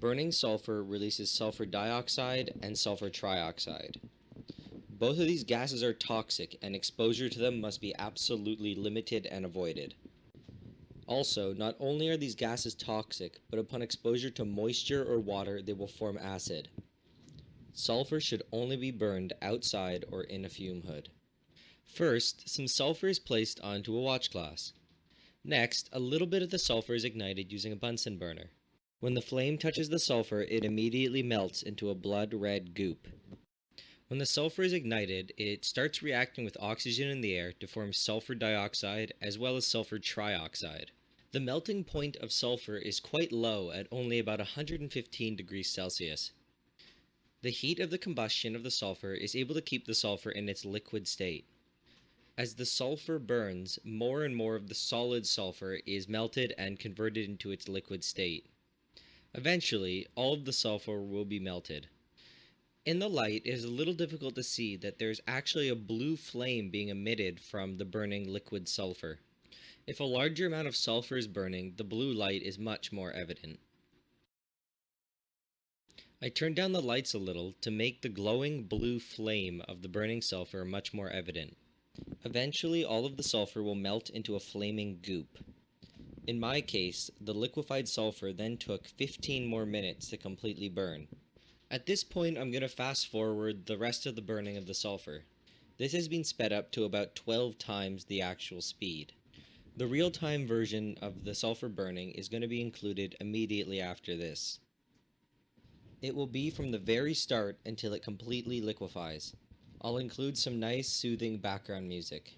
Burning sulfur releases sulfur dioxide and sulfur trioxide. Both of these gases are toxic, and exposure to them must be absolutely limited and avoided. Also, not only are these gases toxic, but upon exposure to moisture or water, they will form acid. Sulfur should only be burned outside or in a fume hood. First, some sulfur is placed onto a watch glass. Next, a little bit of the sulfur is ignited using a Bunsen burner. When the flame touches the sulfur, it immediately melts into a blood-red goop. When the sulfur is ignited, it starts reacting with oxygen in the air to form sulfur dioxide as well as sulfur trioxide. The melting point of sulfur is quite low at only about 115 degrees Celsius. The heat of the combustion of the sulfur is able to keep the sulfur in its liquid state. As the sulfur burns, more and more of the solid sulfur is melted and converted into its liquid state. Eventually, all of the sulfur will be melted. In the light, it is a little difficult to see that there is actually a blue flame being emitted from the burning liquid sulfur. If a larger amount of sulfur is burning, the blue light is much more evident. I turned down the lights a little to make the glowing blue flame of the burning sulfur much more evident. Eventually, all of the sulfur will melt into a flaming goop. In my case, the liquefied sulfur then took 15 more minutes to completely burn. At this point, I'm going to fast forward the rest of the burning of the sulfur. This has been sped up to about 12 times the actual speed. The real-time version of the sulfur burning is going to be included immediately after this. It will be from the very start until it completely liquefies. I'll include some nice soothing background music.